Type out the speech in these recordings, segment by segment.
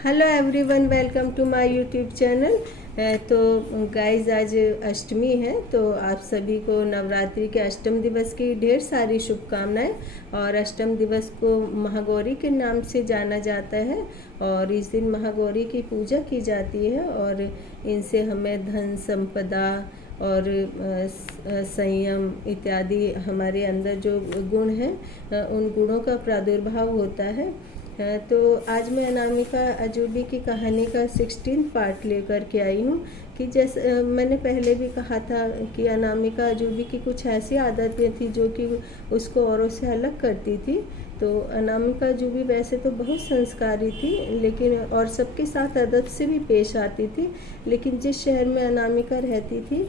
Hello everyone, welcome to my YouTube channel. तो guys आज अष्टमी है, तो आप सभी को नवरात्रि के अष्टम दिवस की ढेर सारी शुभकामनाएं। और अष्टम दिवस को महागौरी के नाम से जाना जाता है और इस दिन महागौरी की पूजा की जाती है और इनसे हमें धन संपदा और संयम इत्यादि हमारे अंदर जो गुण हैं उन गुणों का प्रादुर्भाव होता है। तो आज मैं अनामिका अजूबी की कहानी का 16 पार्ट लेकर के आई हूँ कि जैसे मैंने पहले भी कहा था कि अनामिका अजूबी की कुछ ऐसी आदतें थी जो कि उसको औरों से अलग करती थी। तो अनामिका अजूबी वैसे तो बहुत संस्कारी थी, लेकिन और सबके साथ अदब से भी पेश आती थी। लेकिन जिस शहर में अनामिका रहती थी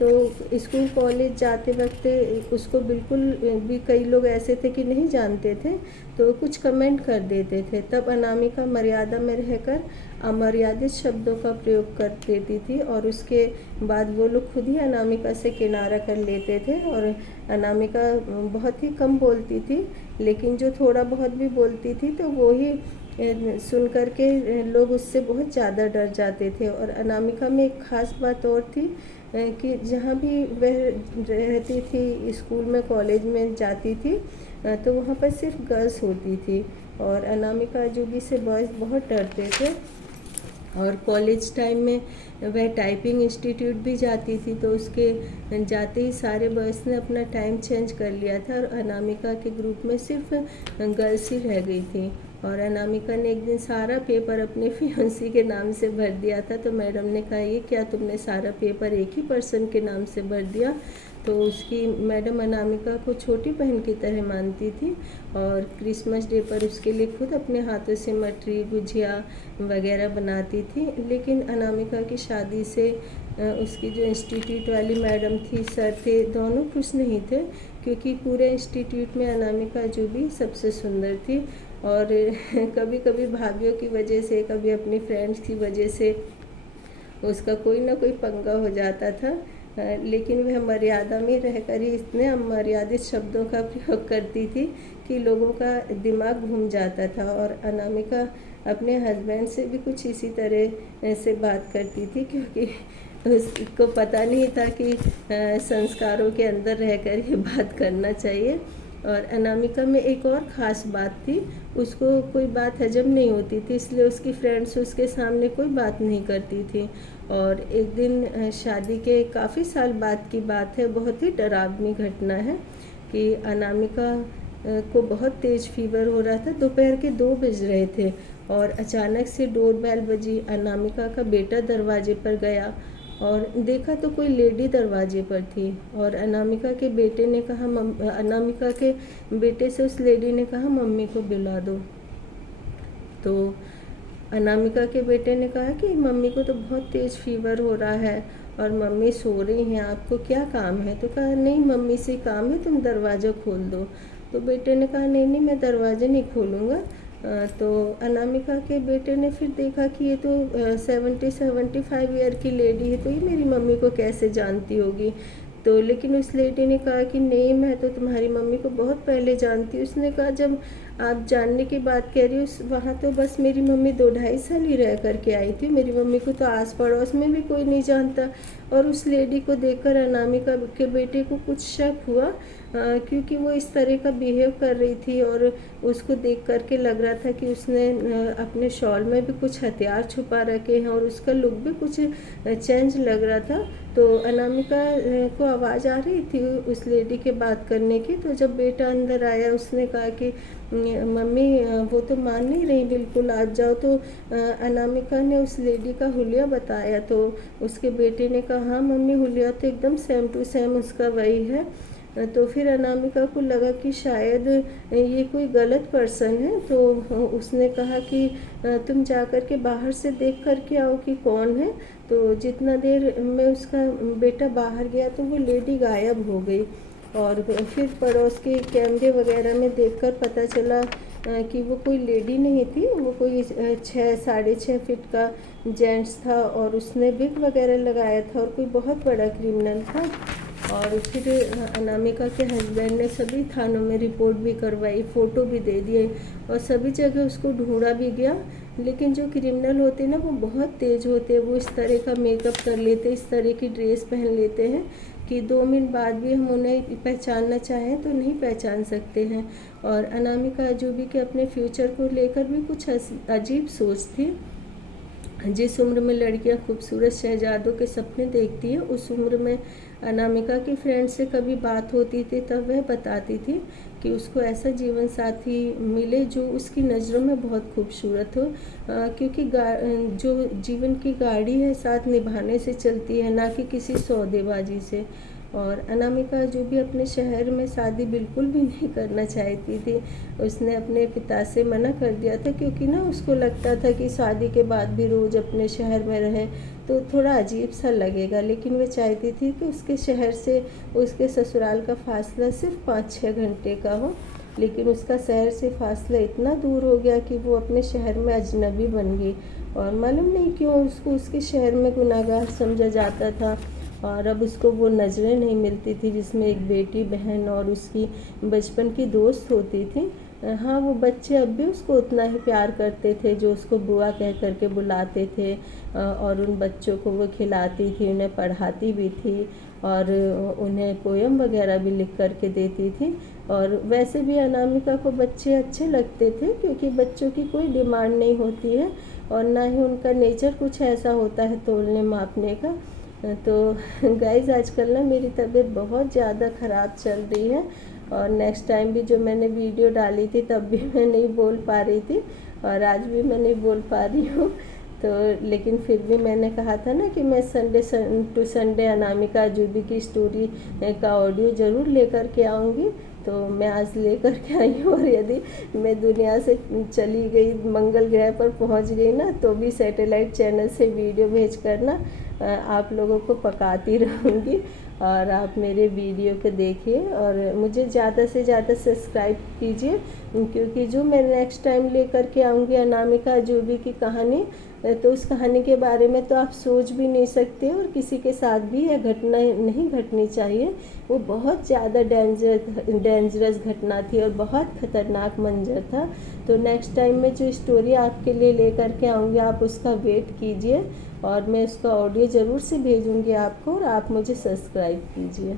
तो स्कूल कॉलेज जाते वक्त उसको बिल्कुल भी कई लोग ऐसे थे कि नहीं जानते थे, तो कुछ कमेंट कर देते थे। तब अनामिका मर्यादा में रहकर अमर्यादित शब्दों का प्रयोग कर देती थी और उसके बाद वो लोग खुद ही अनामिका से किनारा कर लेते थे। और अनामिका बहुत ही कम बोलती थी, लेकिन जो थोड़ा बहुत भी बोलती थी तो वो ही सुन कर के लोग उससे बहुत ज़्यादा डर जाते थे। और अनामिका में एक ख़ास बात और थी कि जहाँ भी वह रहती थी, स्कूल में कॉलेज में जाती थी, तो वहाँ पर सिर्फ गर्ल्स होती थी और अनामिका अजूबी से बॉयज़ बहुत डरते थे। और कॉलेज टाइम में वह टाइपिंग इंस्टीट्यूट भी जाती थी, तो उसके जाते ही सारे बॉयज़ ने अपना टाइम चेंज कर लिया था और अनामिका के ग्रुप में सिर्फ गर्ल्स ही रह गई थी। और अनामिका ने एक दिन सारा पेपर अपने फियांसी के नाम से भर दिया था। तो मैडम ने कहा, ये क्या तुमने सारा पेपर एक ही पर्सन के नाम से भर दिया? तो उसकी मैडम अनामिका को छोटी बहन की तरह मानती थी और क्रिसमस डे पर उसके लिए खुद अपने हाथों से मटरी गुजिया वगैरह बनाती थी। लेकिन अनामिका की शादी से उसकी जो इंस्टीट्यूट वाली मैडम थी, सर थे, दोनों खुश नहीं थे, क्योंकि पूरे इंस्टीट्यूट में अनामिका अजूबी सबसे सुंदर थी। और कभी कभी भाभीियों की वजह से, कभी अपनी फ्रेंड्स की वजह से उसका कोई ना कोई पंगा हो जाता था। लेकिन वह मर्यादा में रहकर ही इतने अमर्यादित शब्दों का प्रयोग करती थी कि लोगों का दिमाग घूम जाता था। और अनामिका अपने हस्बैंड से भी कुछ इसी तरह से बात करती थी, क्योंकि उसको पता नहीं था कि संस्कारों के अंदर रहकर ही बात करना चाहिए। और अनामिका में एक और ख़ास बात थी, उसको कोई बात हजम नहीं होती थी, इसलिए उसकी फ्रेंड्स उसके सामने कोई बात नहीं करती थी। और एक दिन शादी के काफ़ी साल बाद की बात है, बहुत ही डरावनी घटना है कि अनामिका को बहुत तेज़ फीवर हो रहा था। दोपहर के 2 बज रहे थे और अचानक से डोरबेल बजी। अनामिका का बेटा दरवाजे पर गया और देखा तो कोई लेडी दरवाजे पर थी। और अनामिका के बेटे ने कहा, अनामिका के बेटे से उस लेडी ने कहा, मम्मी को बुला दो। तो अनामिका के बेटे ने कहा कि मम्मी को तो बहुत तेज़ फीवर हो रहा है और मम्मी सो रही हैं, आपको क्या काम है? तो कहा, नहीं मम्मी से काम है, तुम दरवाज़ा खोल दो। तो बेटे ने कहा, नहीं नहीं, मैं दरवाज़ा नहीं खोलूँगा। तो अनामिका के बेटे ने फिर देखा कि ये तो 75 ईयर की लेडी है, तो ये मेरी मम्मी को कैसे जानती होगी? तो लेकिन उस लेडी ने कहा कि नहीं, मैं तो तुम्हारी मम्मी को बहुत पहले जानती हूँ। उसने कहा, जब आप जानने की बात कह रही हो, वहाँ तो बस मेरी मम्मी 2-2.5 साल ही रह करके आई थी, मेरी मम्मी को तो आस पड़ोस में भी कोई नहीं जानता। और उस लेडी को देखकर अनामिका के बेटे को कुछ शक हुआ, क्योंकि वो इस तरह का बिहेव कर रही थी और उसको देख करके लग रहा था कि उसने अपने शॉल में भी कुछ हथियार छुपा रखे हैं और उसका लुक भी कुछ चेंज लग रहा था। तो अनामिका को आवाज़ आ रही थी उस लेडी के बात करने की। तो जब बेटा अंदर आया, उसने कहा कि मम्मी वो तो मान नहीं रही बिल्कुल, आज जाओ। तो अनामिका ने उस लेडी का हुलिया बताया, तो उसके बेटे ने कहा, हाँ मम्मी, हुलिया तो एकदम सेम टू सेम उसका वही है। तो फिर अनामिका को लगा कि शायद ये कोई गलत पर्सन है। तो उसने कहा कि तुम जा कर के बाहर से देख कर के आओ कि कौन है। तो जितना देर में उसका बेटा बाहर गया तो वो लेडी गायब हो गई। और फिर पड़ोस के कैमरे वगैरह में देखकर पता चला कि वो कोई लेडी नहीं थी, वो कोई 6-6.5 फीट का जेंट्स था और उसने विग वगैरह लगाया था और कोई बहुत बड़ा क्रिमिनल था। और फिर अनामिका के हस्बैंड ने सभी थानों में रिपोर्ट भी करवाई, फ़ोटो भी दे दिए और सभी जगह उसको ढूंढा भी गया, लेकिन जो क्रिमिनल होते हैं ना वो बहुत तेज़ होते हैं, वो इस तरह का मेकअप कर लेते हैं, इस तरह की ड्रेस पहन लेते हैं कि 2 मिनट बाद भी हम उन्हें पहचानना चाहें तो नहीं पहचान सकते हैं। और अनामिका अजूबी के अपने फ्यूचर को लेकर भी कुछ अजीब सोच थी। जिस उम्र में लड़कियां खूबसूरत शहजादों के सपने देखती है, उस उम्र में अनामिका की फ्रेंड से कभी बात होती थी तब वह बताती थी कि उसको ऐसा जीवन साथी मिले जो उसकी नज़रों में बहुत खूबसूरत हो, क्योंकि जो जीवन की गाड़ी है साथ निभाने से चलती है, ना कि किसी सौदेबाजी से। और अनामिका जो भी अपने शहर में शादी बिल्कुल भी नहीं करना चाहती थी, उसने अपने पिता से मना कर दिया था, क्योंकि ना उसको लगता था कि शादी के बाद भी रोज़ अपने शहर में रहें तो थोड़ा अजीब सा लगेगा। लेकिन वह चाहती थी कि उसके शहर से उसके ससुराल का फासला सिर्फ 5-6 घंटे का हो, लेकिन उसका शहर से फासला इतना दूर हो गया कि वो अपने शहर में अजनबी बन गई। और मालूम नहीं क्यों उसको उसके शहर में गुनाहगार समझा जाता था, और अब उसको वो नज़रें नहीं मिलती थी जिसमें एक बेटी बहन और उसकी बचपन की दोस्त होती थी। हाँ, वो बच्चे अब भी उसको उतना ही प्यार करते थे जो उसको बुआ कह करके बुलाते थे, और उन बच्चों को वो खिलाती थी, उन्हें पढ़ाती भी थी और उन्हें पोयम वगैरह भी लिख करके देती थी। और वैसे भी अनामिका को बच्चे अच्छे लगते थे, क्योंकि बच्चों की कोई डिमांड नहीं होती है और ना ही उनका नेचर कुछ ऐसा होता है तोलने मापने का। तो गाइज़ आजकल ना मेरी तबीयत बहुत ज़्यादा ख़राब चल रही है, और नेक्स्ट टाइम भी जो मैंने वीडियो डाली थी तब भी मैं नहीं बोल पा रही थी, और आज भी मैं नहीं बोल पा रही हूँ। तो लेकिन फिर भी मैंने कहा था ना कि मैं संडे टू संडे अनामिका अजूबी की स्टोरी का ऑडियो ज़रूर लेकर के आऊँगी। तो मैं आज लेकर के आई हूँ, और यदि मैं दुनिया से चली गई, मंगल ग्रह पर पहुँच गई ना, तो भी सैटेलाइट चैनल से वीडियो भेज कर ना आप लोगों को पकाती रहूँगी, और आप मेरे वीडियो को देखिए और मुझे ज़्यादा से ज़्यादा सब्सक्राइब कीजिए, क्योंकि जो मैं नेक्स्ट टाइम लेकर के आऊँगी अनामिका अजूबी की कहानी, तो उस कहानी के बारे में तो आप सोच भी नहीं सकते, और किसी के साथ भी यह घटना नहीं घटनी चाहिए। वो बहुत ज़्यादा डेंजरस घटना थी और बहुत ख़तरनाक मंजर था। तो नेक्स्ट टाइम में जो स्टोरी आपके लिए लेकर के आऊँगी आप उसका वेट कीजिए, और मैं उसका ऑडियो ज़रूर से भेजूँगी आपको, और आप मुझे सब्सक्राइब कीजिए।